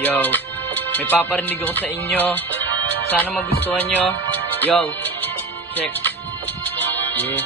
Yo, may paparinig ako sa inyo. Sana magustuhan nyo. Yo, check. Yeah.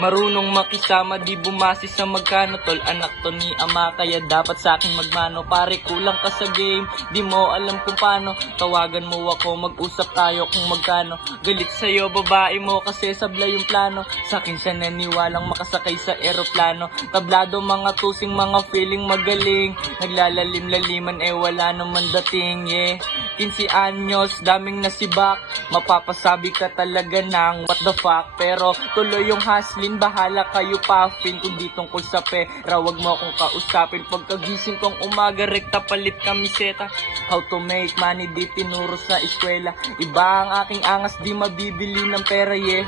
Marunong makisama, di bumasi sa magkano. Tol, anak to ni ama, kaya dapat sa akin magmano. Pare, kulang ka sa game, di mo alam kung paano. Tawagan mo ako, mag-usap tayo kung magkano. Galit sa'yo, babae mo, kasi sablay yung plano. Sa akin siya naniwalang makasakay sa eroplano. Tablado, mga tusing, mga feeling magaling. Naglalalim-laliman, wala naman dating, yeah. 15 anyos, daming nasibak. Mapapasabi ka talaga ng what the fuck. Pero tuloy yung hustling, bahala kayo puffin. Kung di tungkol sa pera, wag mo akong kausapin. Pagkagising kong umaga, rekta palit kamiseta. How to make money, di tinuro sa eskwela. Iba ang aking angas, di mabibili ng pera, yeah.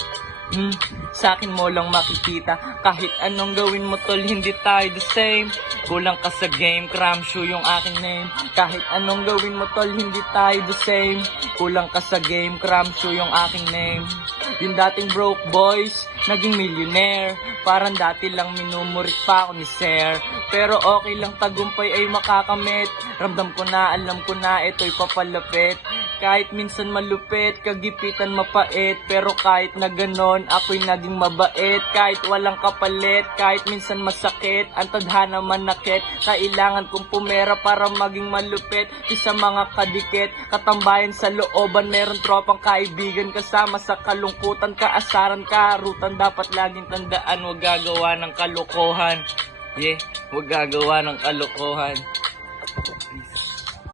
Sa akin mo lang makikita. Kahit anong gawin mo tol, hindi tayo the same. Kulang ka sa game, cram shoe yung aking name. Kahit anong gawin mo tol, hindi tayo the same. Kulang ka sa game, cram shoe yung aking name. Yung dating broke boys, naging millionaire. Parang dati lang minumurit pa ako ni Sir. Pero okay lang, tagumpay ay makakamit. Ramdam ko na, alam ko na, ito'y papalapit. Kahit minsan malupit, kagipitan mapait. Pero kahit na ganon, ako'y naging mabait. Kahit walang kapalit, kahit minsan masakit, ang tadhana manakit. Kailangan kong pumera para maging malupit. Isa mga kadikit, katambayan sa looban. Meron tropang kaibigan kasama sa kalungkutan. Kaasaran, karutan, dapat laging tandaan. Huwag gagawa ng kalokohan. Yeah, huwag gagawa ng kalokohan. Please.